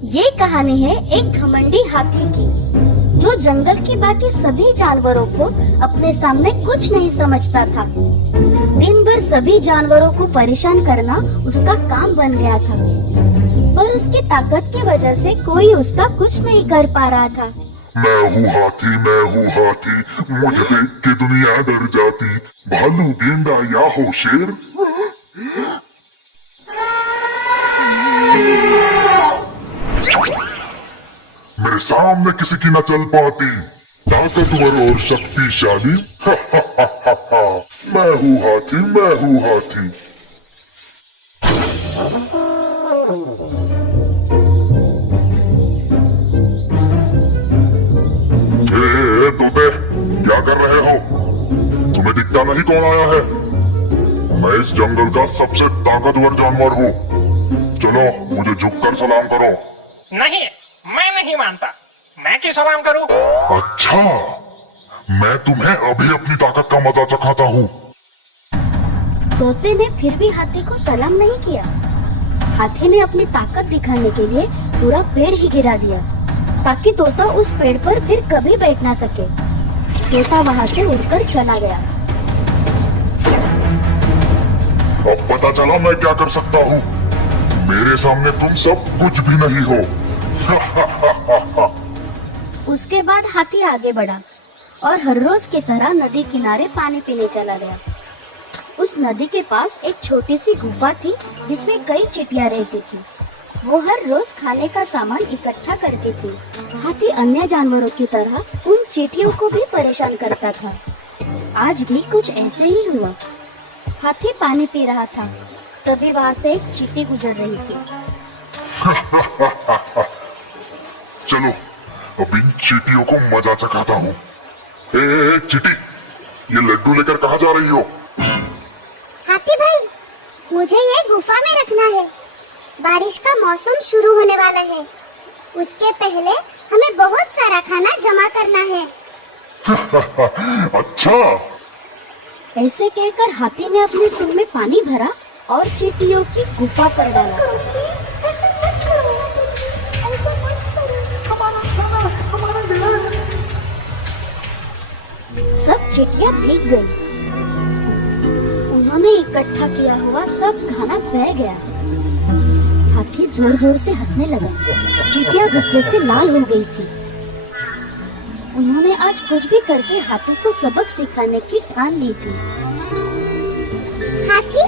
ये कहानी है एक घमंडी हाथी की, जो जंगल के बाकी सभी जानवरों को अपने सामने कुछ नहीं समझता था। दिन भर सभी जानवरों को परेशान करना उसका काम बन गया था, पर उसकी ताकत की वजह से कोई उसका कुछ नहीं कर पा रहा था। मैं हूँ हाथी, मुझे देख के दुनिया डर जाती। भालू, गेंडा या हो शेर, मेरे सामने किसी की न चल पाती। ताकतवर और शक्तिशाली, मैं हूँ हाथी। तोते, क्या कर रहे हो? तुम्हें दिखता नहीं कौन आया है? मैं इस जंगल का सबसे ताकतवर जानवर हूँ। चलो मुझे झुककर सलाम करो। नहीं, मैं नहीं मानता। मैं क्यों सलाम करूं? अच्छा, मैं तुम्हें अभी अपनी ताकत का मजा चखाता हूँ। तोते ने फिर भी हाथी को सलाम नहीं किया। हाथी ने अपनी ताकत दिखाने के लिए पूरा पेड़ ही गिरा दिया, ताकि तोता उस पेड़ पर फिर कभी बैठ ना सके। तोता वहाँ से उड़कर चला गया। अब पता चला मैं क्या कर सकता हूँ। मेरे सामने तुम सब कुछ भी नहीं हो। उसके बाद हाथी आगे बढ़ा और हर रोज की तरह नदी किनारे पानी पीने चला गया। उस नदी के पास एक छोटी सी गुफा थी, जिसमें कई चींटियां रहती थी। वो हर रोज खाने का सामान इकट्ठा करती थी। हाथी अन्य जानवरों की तरह उन चींटियों को भी परेशान करता था। आज भी कुछ ऐसे ही हुआ। हाथी पानी पी रहा था, तभी वहाँ से एक चींटी गुजर रही थी। चलो अब इन चींटियों को मजा चखाता हूँ। ए चींटी, ये लड्डू लेकर कहाँ जा रही हो? हाथी भाई, मुझे ये गुफा में रखना है। बारिश का मौसम शुरू होने वाला है। उसके पहले हमें बहुत सारा खाना जमा करना है। अच्छा। ऐसे कहकर हाथी ने अपने सूंड में पानी भरा और चींटियों की गुफा पर डाला। सब चींटियां भीग गईं। उन्होंने इकट्ठा किया हुआ सब खाना बह गया। हाथी जोर जोर से हंसने लगा। चींटियां गुस्से से लाल हो गई थी। उन्होंने आज कुछ भी करके हाथी को सबक सिखाने की ठान ली थी। हाथी,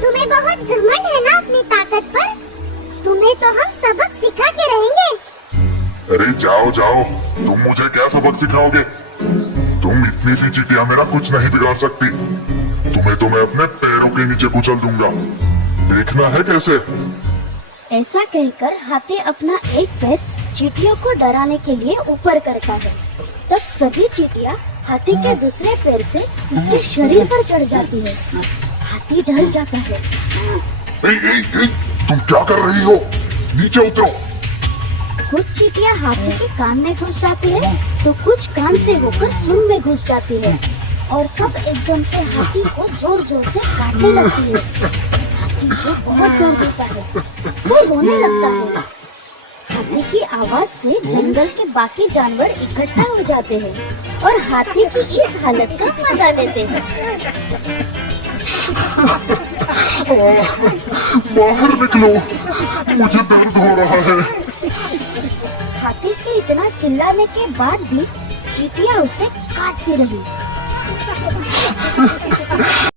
तुम्हें बहुत घमंड है ना अपनी ताकत पर? तुम्हें तो हम सबक सिखा के रहेंगे। अरे जाओ जाओ, तुम मुझे क्या सबक सिखाओगे? तुम इतनी सी चींटियां मेरा कुछ नहीं बिगाड़ सकती। तुम्हें तो मैं अपने पैरों के नीचे कुचल दूंगा। देखना है कैसे। ऐसा कहकर हाथी अपना एक पैर चींटियों को डराने के लिए ऊपर करता है। तब सभी चींटियां हाथी के दूसरे पैर से उसके शरीर पर चढ़ जाती है। हाथी डर जाता है। ए, तुम क्या कर रही हो? नीचे उतरो। कुछ चींटियां हाथी के कान में घुस जाती है, तो कुछ कान से होकर सूंड में घुस जाती है, और सब एकदम से हाथी को जोर जोर से काटने लगती है। हाथी को बहुत दर्द होता है। वो रोने लगता है। हाथी की आवाज से जंगल के बाकी जानवर इकट्ठा हो जाते हैं और हाथी की इस हालत का मजा लेते हैं। बाहर निकलो, मुझे दर्द हो रहा है। हाथी के इतना चिल्लाने के बाद भी चींटियां उसे काटती रही।